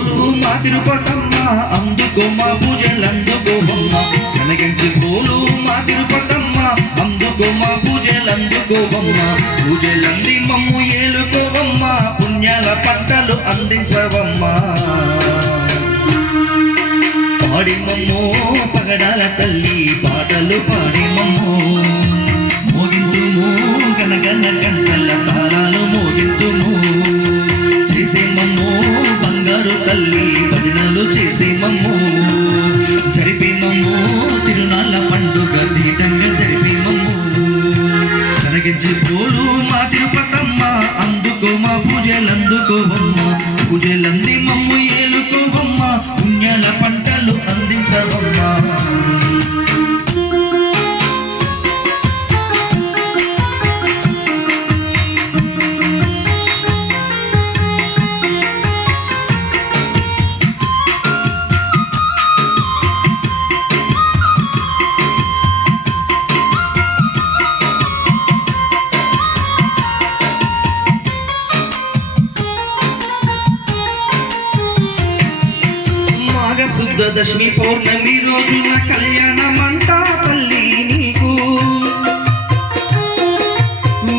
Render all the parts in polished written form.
pole మా తిరుపతమ్మ అందుకో మా పూజలందుకోవమ్మ కనగించి పోలు మా తిరుపతమ్మ అందుకో మా పూజలందుకోవమ్మ పూజలంది మమ్ము ఏలుకోవమ్మ పుణ్యాల పంటలు అందించవమ్మ పాడి మమ్మో పగడాల తల్లి పాటలు పాడి మమ్మో మోగింతుము గనగన గంటల తాళాలు మోగింతుము చేసే మమ్మో బంగారు తల్లి భజనలు చేసే మమ్మో జరిపే మమ్మో తిరునాళ్ళ పండుగ దీటంగా జరిపే మమ్మో కనగించి పోలు మా తిరుపతమ్మ అందుకో మా పూజలందుకోవమ్మ పూజలంది మమ్ము ఏలుకోవమ్మ పుణ్యాల పంటలు అందించవమ్మ శుద్ధ దశమి పౌర్ణమి రోజున కళ్యాణమంట తల్లి నీకు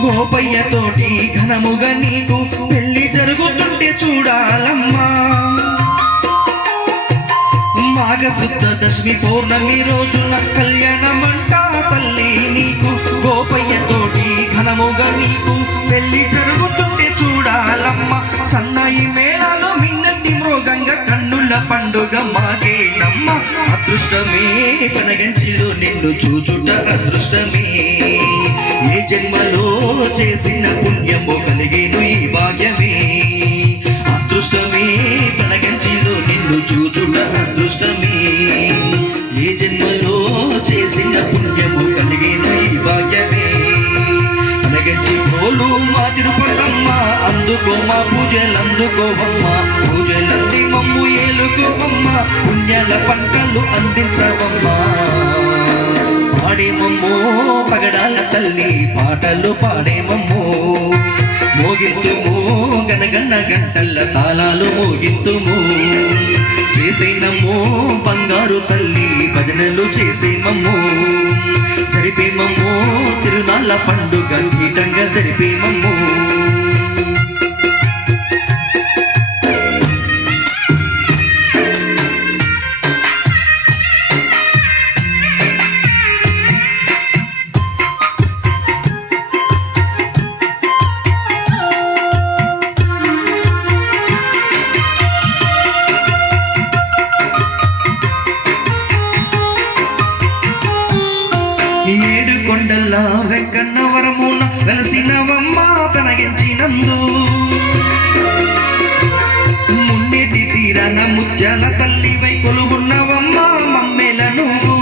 గోపయ్య తోటి ఘనముగా నీకు పెళ్లి జరుగుతుంటే చూడాలమ్మా మాఘ శుద్ధ దశమి పౌర్ణమి రోజున కళ్యాణమంట తల్లి నీకు గోపయ్య తోటి ఘనముగా నీకు పెళ్లి జరుగుతుంటే చూడాలమ్మా సన్నాయి మేళాలు మిన్నటి మృగంగా కన్నుల పండుగ మాకేనమ్మ అదృష్టమే కనగంచిలో నిన్ను చూచుట అదృష్టమే ఏ జన్మలో చేసిన పుణ్యము కలిగేను ఈ భాగ్యమే అదృష్టమే కనగంచిలో నిన్ను చూచుట అదృష్టమే ఏ జన్మలో చేసిన పుణ్యము కలిగేను ఈ భాగ్యమే కనగంచి పోలు మా తిరుపతమ్మ అందుకో మా పూజలందుకోవమ్మ పూజలంది మమ్ము ఏలుకోవమ్మ పుణ్యాల పంటలు అందించవమ్మ పాడేమమ్మో పగడాల తల్లి పాటలు పాడేమమ్మో మోగింతుము గనగన్న గంటల తాళాలు మోగింతుము చేసేనమ్మో బంగారు తల్లి భజనలు చేసేమమ్మో జరిపేమమ్మో తిరునాళ్ళ పండుగ గీటంగా జరిపేమమ్మో ఏడు కొండల వెంకన్నవరమున వెలసినవమ్మ కనగించినందు మున్నేటి తీరన ముత్యాల తల్లివై కొలుగున్నవమ్మ మమ్మెల నువ్వు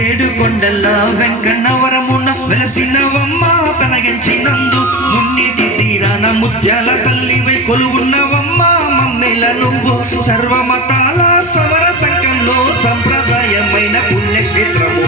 ఏడు కొండల వెంకన్నవరమున వెలసినవమ్మ కనగించినందు మున్నేటి తీరన ముత్యాల తల్లివై కొలుగున్నవమ్మ మమ్మెల నువ్వు సర్వమతాల సవర సంఘంలో సంప్రదాయమైన పుణ్యక్షేత్రము